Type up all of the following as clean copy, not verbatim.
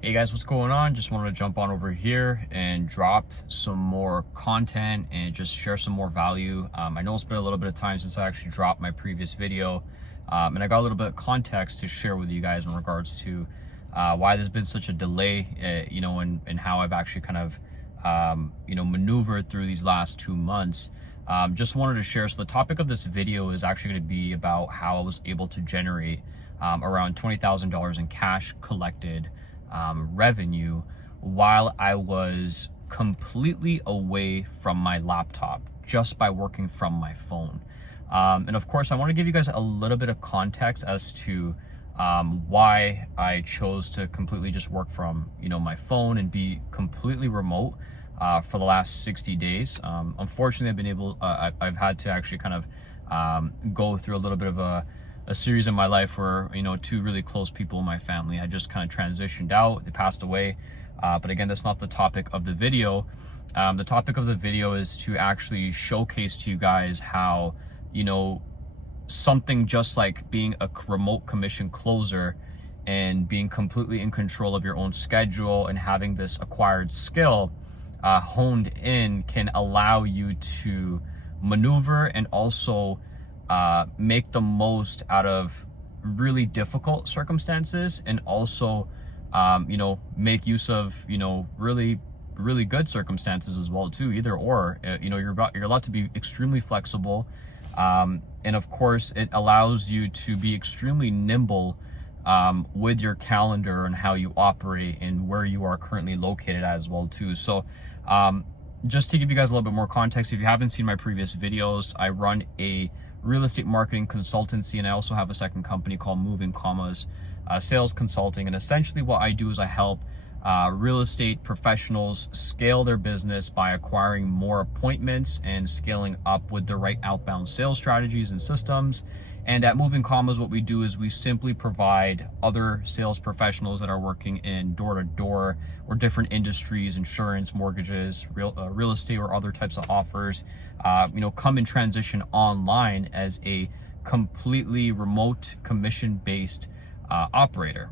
Hey guys, what's going on? Just wanted to jump on over here and drop some more content and just share some more value. I know it's been a little bit of time since I actually dropped my previous video, and I got a little bit of context to share with you guys in regards to why there's been such a delay, and how I've actually kind of, maneuvered through these last 2 months. Just wanted to share. So the topic of this video is actually going to be about how I was able to generate around $20,000 in cash collected revenue while I was completely away from my laptop just by working from my phone. And of course, I want to give you guys a little bit of context as to why I chose to completely just work from, my phone and be completely remote for the last 60 days. Unfortunately, I've had to actually kind of go through a little bit of a series in my life where, two really close people in my family had just kind of transitioned out. They passed away. But again, that's not the topic of the video. The topic of the video is to actually showcase to you guys how, something just like being a remote commission closer and being completely in control of your own schedule and having this acquired skill honed in can allow you to maneuver and also make the most out of really difficult circumstances, and also make use of really good circumstances as well too. Either or, you're allowed to be extremely flexible, and of course it allows you to be extremely nimble with your calendar and how you operate and where you are currently located as well too. So just to give you guys a little bit more context, if you haven't seen my previous videos, I run a real estate marketing consultancy, and I also have a second company called Moving Commas Sales Consulting. And essentially what I do is I help real estate professionals scale their business by acquiring more appointments and scaling up with the right outbound sales strategies and systems. And at Moving Commas, what we do is we simply provide other sales professionals that are working in door-to-door or different industries, insurance, mortgages, real estate, or other types of offers, come and transition online as a completely remote commission-based operator.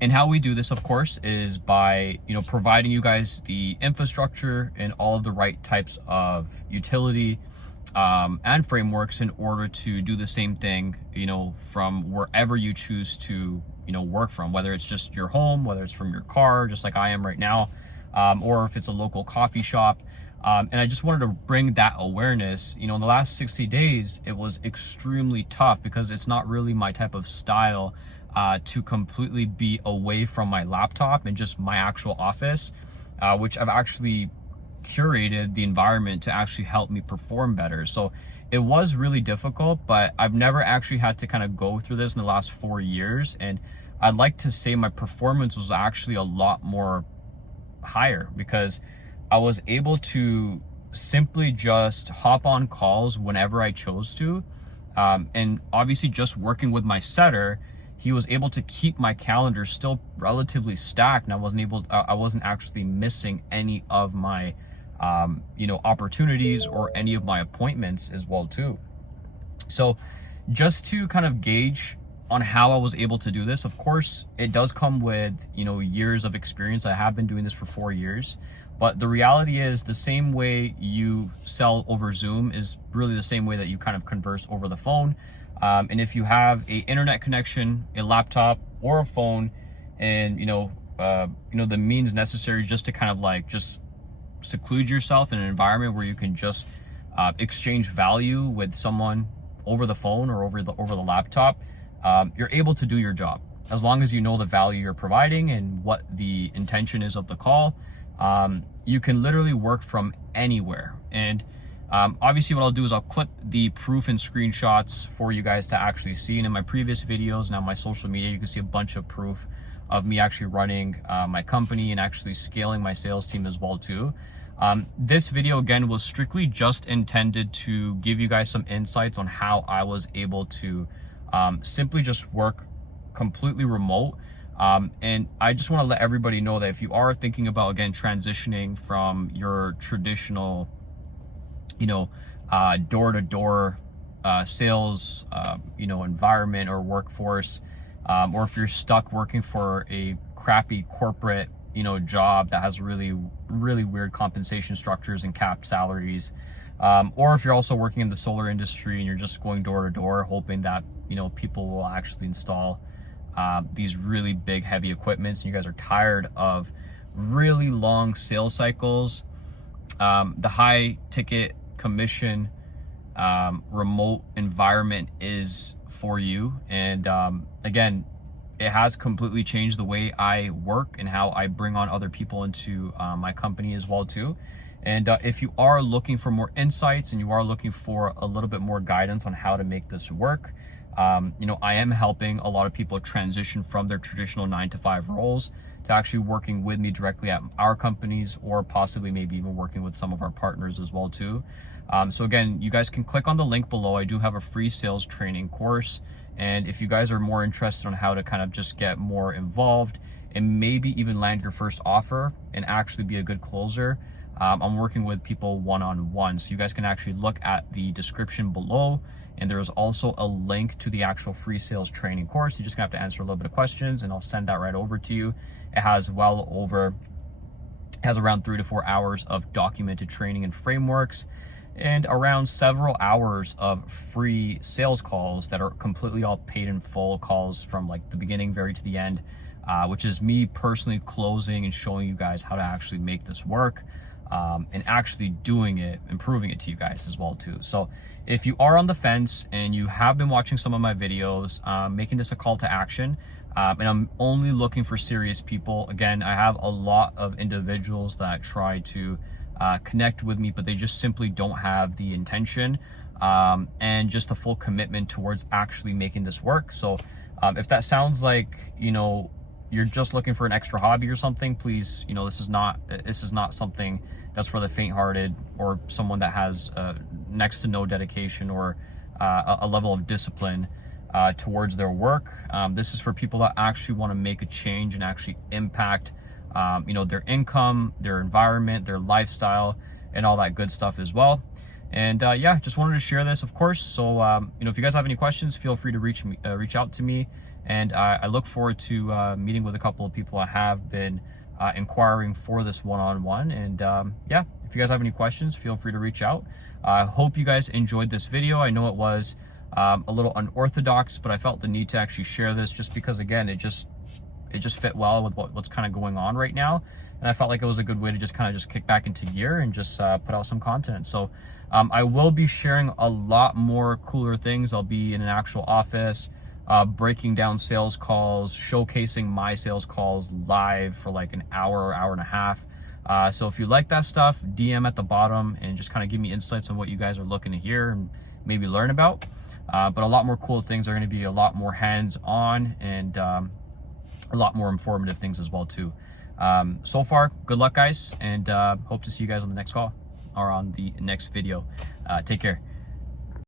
And how we do this, of course, is by, providing you guys the infrastructure and all of the right types of utility and frameworks in order to do the same thing, from wherever you choose to, work from, whether it's just your home, whether it's from your car, just like I am right now, or if it's a local coffee shop. And I just wanted to bring that awareness. In the last 60 days, it was extremely tough because it's not really my type of style to completely be away from my laptop and just my actual office, which I've actually curated the environment to actually help me perform better. So it was really difficult, but I've never actually had to kind of go through this in the last 4 years. And I'd like to say my performance was actually a lot more higher because I was able to simply just hop on calls whenever I chose to. And obviously just working with my setter, he was able to keep my calendar still relatively stacked, and I wasn't actually missing any of my opportunities or any of my appointments as well too. So just to kind of gauge on how I was able to do this, of course, it does come with, years of experience. I have been doing this for 4 years, but the reality is the same way you sell over Zoom is really the same way that you kind of converse over the phone. And if you have a internet connection, a laptop or a phone, and, the means necessary just to kind of just seclude yourself in an environment where you can just exchange value with someone over the phone or over the laptop, you're able to do your job as long as you know the value you're providing and what the intention is of the call. You can literally work from anywhere. And obviously what I'll do is I'll clip the proof and screenshots for you guys to actually see. And in my previous videos and on my social media, you can see a bunch of proof of me actually running my company and actually scaling my sales team as well too. This video again was strictly just intended to give you guys some insights on how I was able to simply just work completely remote. And I just want to let everybody know that if you are thinking about, again, transitioning from your traditional, door-to-door sales, environment or workforce or if you're stuck working for a crappy corporate, you know, job that has really weird compensation structures and capped salaries, or if you're also working in the solar industry and you're just going door to door hoping that, you know, people will actually install these really big heavy equipments, and you guys are tired of really long sales cycles, the high ticket commission remote environment is for you. And again, it has completely changed the way I work and how I bring on other people into my company as well too. And if you are looking for more insights and you are looking for a little bit more guidance on how to make this work, you know, I am helping a lot of people transition from their traditional 9-to-5 roles to actually working with me directly at our companies, or possibly maybe even working with some of our partners as well too. So again, you guys can click on the link below. I do have a free sales training course. And if you guys are more interested on how to kind of just get more involved and maybe even land your first offer and actually be a good closer, I'm working with people one-on-one. So you guys can actually look at the description below, and there's also a link to the actual free sales training course. You just gonna have to answer a little bit of questions and I'll send that right over to you. It has around 3 to 4 hours of documented training and frameworks, and around several hours of free sales calls that are completely all paid in full calls from like the beginning very to the end, which is me personally closing and showing you guys how to actually make this work, and actually doing it and proving it to you guys as well too. So if you are on the fence and you have been watching some of my videos, making this a call to action, and I'm only looking for serious people. Again, I have a lot of individuals that try to connect with me, but they just simply don't have the intention and just the full commitment towards actually making this work. So if that sounds like, you know, you're just looking for an extra hobby or something, please, you know, this is not something that's for the faint-hearted or someone that has next to no dedication or a level of discipline towards their work. This is for people that actually want to make a change and actually impact you know, their income, their environment, their lifestyle, and all that good stuff as well. And yeah, just wanted to share this, of course. So you know, if you guys have any questions, feel free to reach out to me. And I look forward to meeting with a couple of people I have been inquiring for this one-on-one. And yeah, if you guys have any questions, feel free to reach out. I hope you guys enjoyed this video. I know it was a little unorthodox, but I felt the need to actually share this just because, again, it just fit well with what's kind of going on right now. And I felt like it was a good way to just kind of kick back into gear and just put out some content. So I will be sharing a lot more cooler things. I'll be in an actual office, breaking down sales calls, showcasing my sales calls live for like an hour and a half. So if you like that stuff, DM at the bottom and just kind of give me insights on what you guys are looking to hear and maybe learn about. But a lot more cool things are going to be a lot more hands-on and a lot more informative things as well too. So far, good luck guys, and hope to see you guys on the next call or on the next video. Take care.